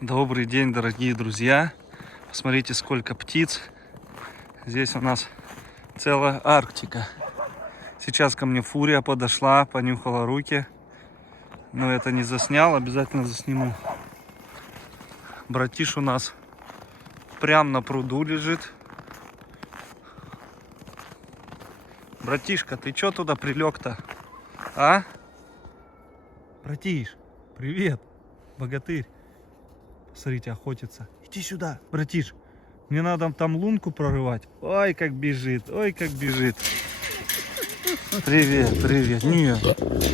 Добрый день, дорогие друзья. Посмотрите, сколько птиц. Здесь у нас целая Арктика. Сейчас ко мне фурия подошла, понюхала руки. Но это не заснял, обязательно засниму. Братиш у нас прям на пруду лежит. Братишка, ты чё туда прилег-то? А? Братиш, привет, богатырь. Смотрите, охотится. Иди сюда, братиш. Мне надо там лунку прорывать. Ой, как бежит, ой, как бежит. Привет, привет. Нет,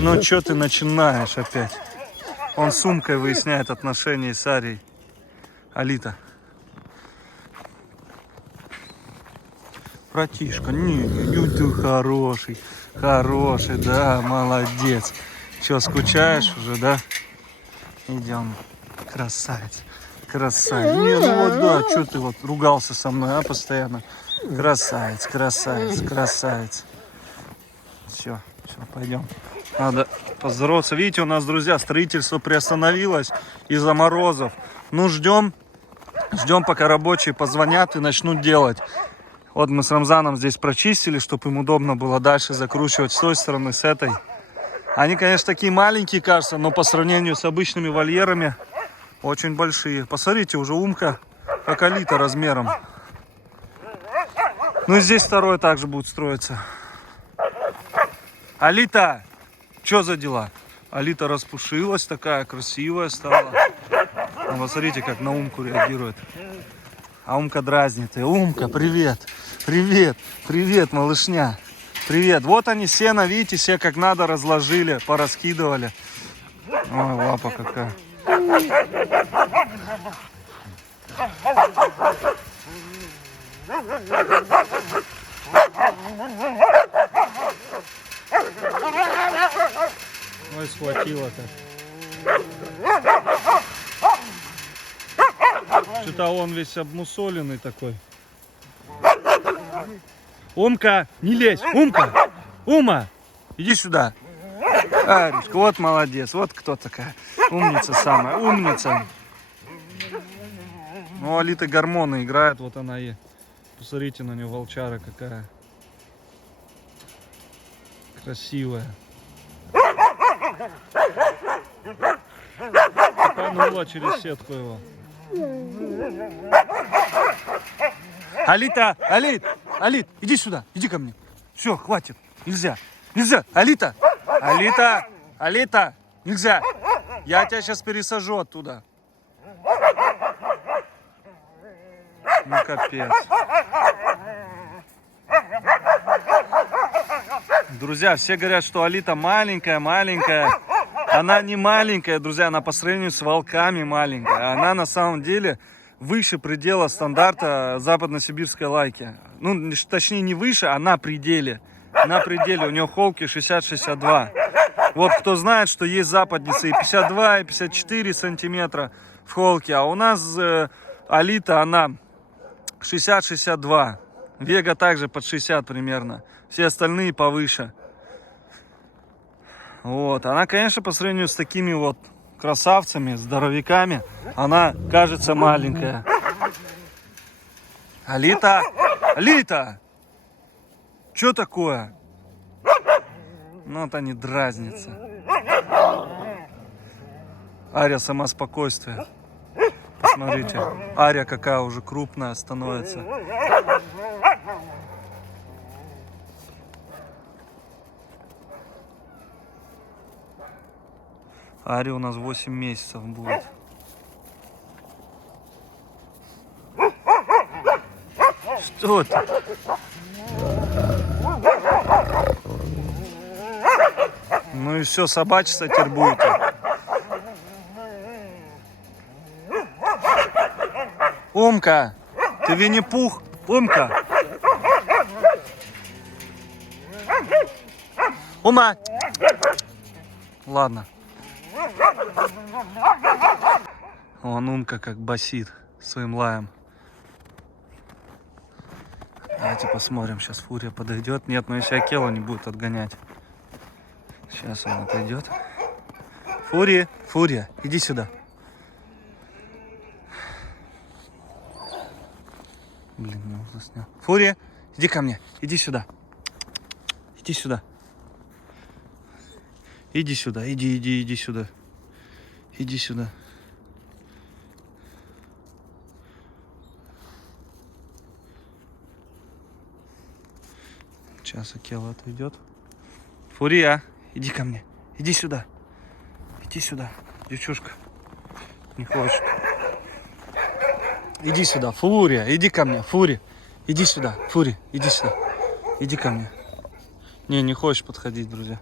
ну что ты начинаешь опять? Он с сумкой выясняет отношения с Арией. Алита. Братишка, не, ты хороший. Хороший, да, молодец. Че, скучаешь уже, да? Идем. Красавец. Красавец. Не, ну вот да, что ты вот ругался со мной, а, постоянно. Красавец, красавец, красавец. Все, пойдем. Надо поздороваться. Видите, у нас, друзья, строительство приостановилось из-за морозов. Ну, ждем, пока рабочие позвонят и начнут делать. Вот мы с Рамзаном здесь прочистили, чтобы им удобно было дальше закручивать с той стороны, с этой. Они, конечно, такие маленькие, кажется, но по сравнению с обычными вольерами очень большие. Посмотрите, уже умка как Алита размером. Ну и здесь второе также будет строиться. Алита, что за дела? Алита распушилась, такая красивая стала. Ну, посмотрите, как на умку реагирует. А умка дразнит. И умка, привет, привет, привет, малышня. Привет. Вот они сено, видите, все как надо разложили, пораскидывали. Ой, лапа какая. Ой, схватила-то. Что-то он весь обмусоленный такой. Умка, не лезь, Умка, Ума, иди сюда. Арюшка, вот молодец, вот кто такая. Умница самая, умница. Ну, Алита гормоны играет, вот она и. Посмотрите на нее, волчара какая. Красивая. Цепанула через сетку его. Алита, Алит, иди сюда, иди ко мне. Все, хватит, нельзя, Алита, нельзя. Я тебя сейчас пересажу оттуда. Ну капец. Друзья, все говорят, что Алита маленькая. Она не маленькая, друзья, она по сравнению с волками маленькая. Она на самом деле выше предела стандарта западно-сибирской лайки. Ну, точнее, не выше, а на пределе. На пределе. У нее холки 60-62. Вот кто знает, что есть западницы и 52, и 54 сантиметра в холке. А у нас Алита, она 60-62. Вега также под 60 примерно. Все остальные повыше. Вот. Она, конечно, по сравнению с такими вот красавцами, здоровяками, она кажется маленькая. Алита! Что такое? Ну, вот они дразнятся. Ария сама спокойствие. Посмотрите, Ария какая уже крупная становится. Ария у нас 8 месяцев будет. Что ты? Ну и все, собачиться теперь будете. Умка, ты Винни-Пух? Умка. Ума. Ладно. Вон Умка как басит своим лаем. Давайте посмотрим, сейчас фурия подойдет. Нет, но если Акела не будет отгонять. Сейчас он отойдет. Фурия, иди сюда. Блин, я уже заснял. Фурия, иди ко мне. Иди сюда. Иди сюда. Иди сюда. Иди сюда. Иди сюда. Сейчас Акела отойдет. Фурия, иди ко мне. Иди сюда. Иди сюда. Девчушка. Не хочет. Иди сюда. Фурия, иди ко мне. Фурия. Иди сюда. Фурия, иди сюда. Иди ко мне. Не хочешь подходить, друзья.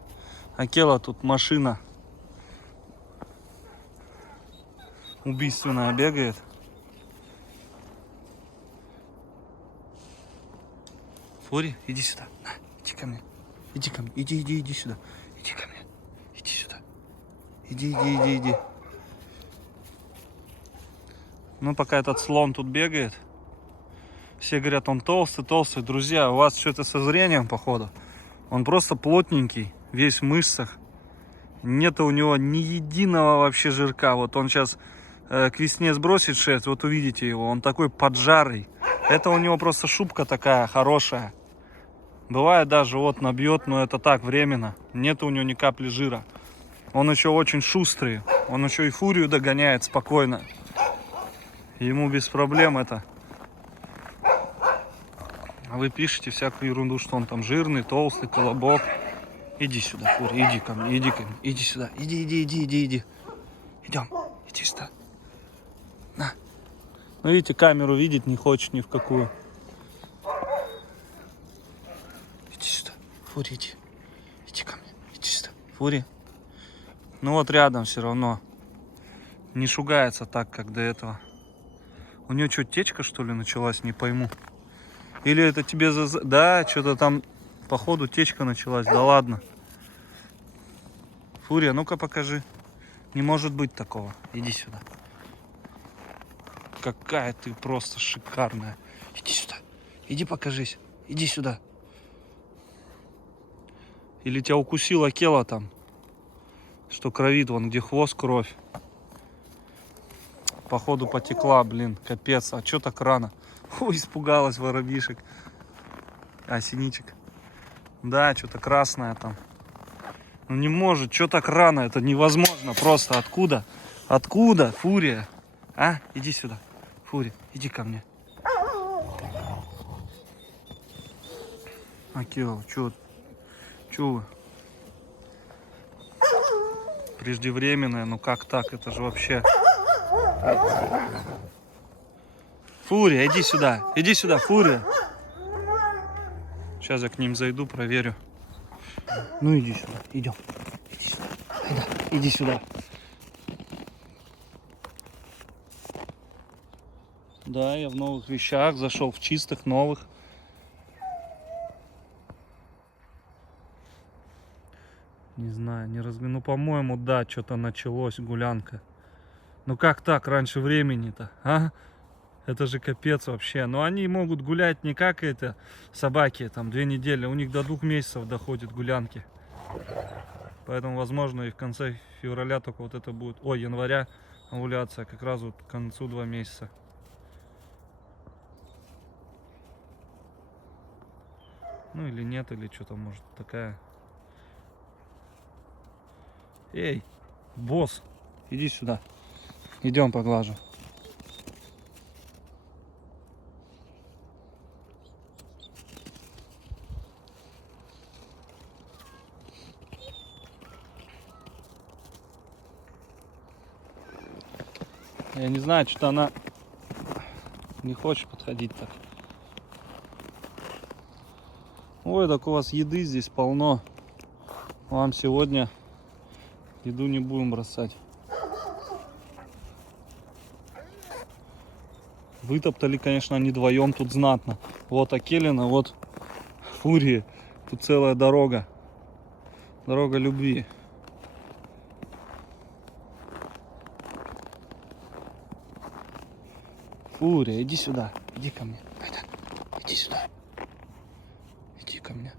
Акела тут машина убийственная бегает. Фурия, иди сюда. На, иди ко мне. Иди ко мне. Иди сюда. Иди ко мне. Иди сюда. Иди. Ну, пока этот слон тут бегает. Все говорят, он толстый. Друзья, у вас что-то со зрением, походу. Он просто плотненький, весь в мышцах. Нет у него ни единого вообще жирка. Вот он сейчас к весне сбросит шерсть, вот увидите его. Он такой поджарый. Это у него просто шубка такая хорошая. Бывает даже вот набьет, но это так, временно. Нет у него ни капли жира. Он еще очень шустрый. Он еще и Фурию догоняет спокойно. Ему без проблем это. А вы пишете всякую ерунду, что он там жирный, толстый, колобок. Иди сюда, Фурия, иди ко мне. Иди сюда. Иди. Идем, иди сюда. На. Ну, видите, камеру видеть не хочет ни в какую. Иди сюда. Фурия, иди. Иди ко мне. Иди сюда. Фурия. Ну вот рядом все равно. Не шугается так, как до этого. У нее что, течка, что ли, началась? Не пойму. Или это тебе за... Да, что-то там, походу, течка началась. Да ладно. Фурия, ну-ка покажи. Не может быть такого. Иди сюда. Какая ты просто шикарная. Иди сюда. Иди покажись. Иди сюда. Или тебя укусила Акела там, что кровит, вон где хвост, кровь. Походу потекла, блин, капец. А чё так рано? Ой, испугалась воробишек. А, синичек. Да, что-то красное там. Ну не может, что так рано? Это невозможно просто. Откуда? Откуда, Фурия? А, иди сюда. Фурия, иди ко мне. Акела, чё вы? Преждевременная, ну как так? Это же вообще... Фурия, иди сюда, Фурия. Сейчас я к ним зайду, проверю. Ну иди сюда, идем. Иди сюда. Айда, иди сюда. Да, я в новых вещах зашел, в чистых, новых. Не знаю, ну, по-моему, да, что-то началось, гулянка. Ну как так, раньше времени-то, а? Это же капец вообще. Но они могут гулять не как это, собаки, там, 2 недели. У них до 2 месяцев доходят гулянки. Поэтому, возможно, и в конце февраля только вот это будет, января овуляция, как раз вот к концу 2 месяца. Ну или нет, или что-то может такая. Эй, босс, иди сюда. Идем поглажу. Я не знаю, что-то она не хочет подходить так. Ой, так у вас еды здесь полно. Вам сегодня еду не будем бросать. Вытоптали, конечно, они вдвоем тут знатно. Вот Акелина, вот Фурии. Тут целая дорога. Дорога любви. Фурия, иди сюда. Иди ко мне. Иди сюда. Иди ко мне.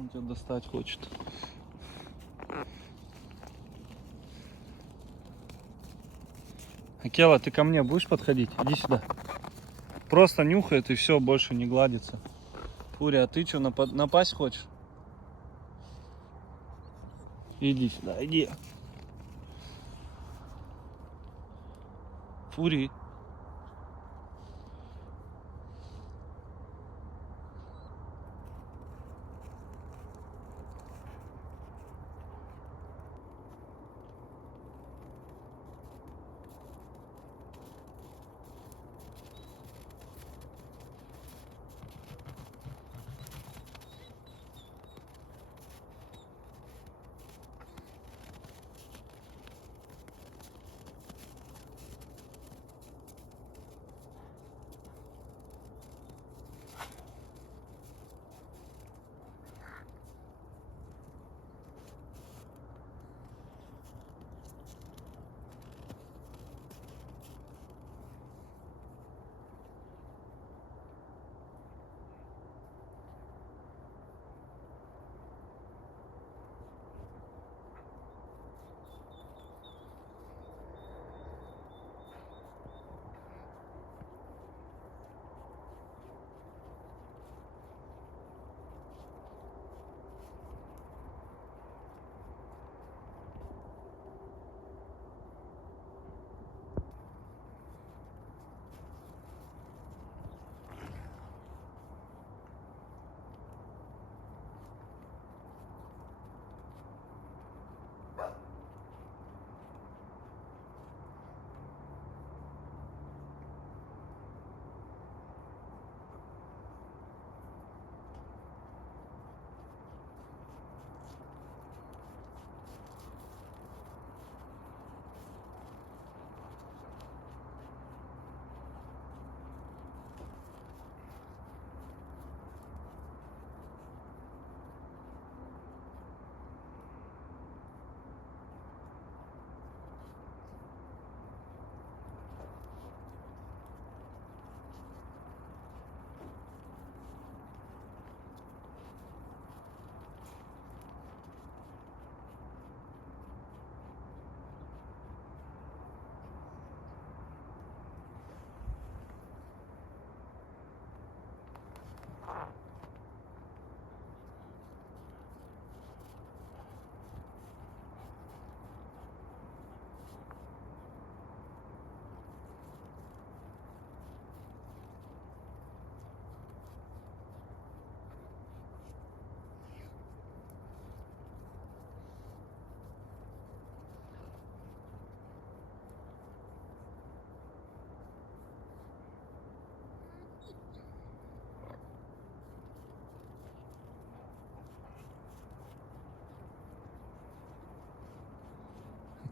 Он тебя достать хочет. Акела, ты ко мне будешь подходить? Иди сюда. Просто нюхает и все, больше не гладится. Фури, а ты что, напасть хочешь? Иди сюда, иди. Фури.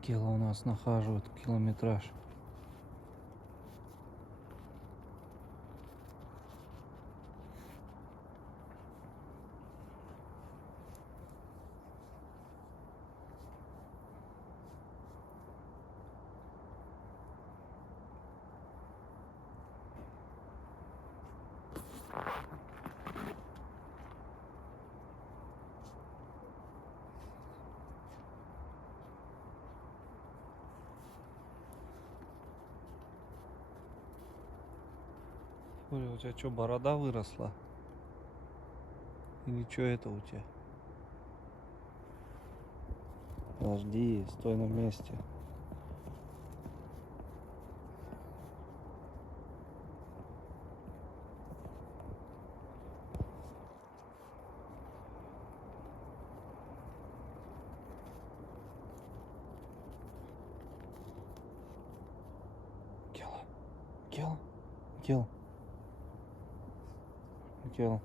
Акела у нас нахаживает километраж. Фури, у тебя что, борода выросла? Или что это у тебя? Подожди, стой на месте. Акела, Акела, Акела. Акела.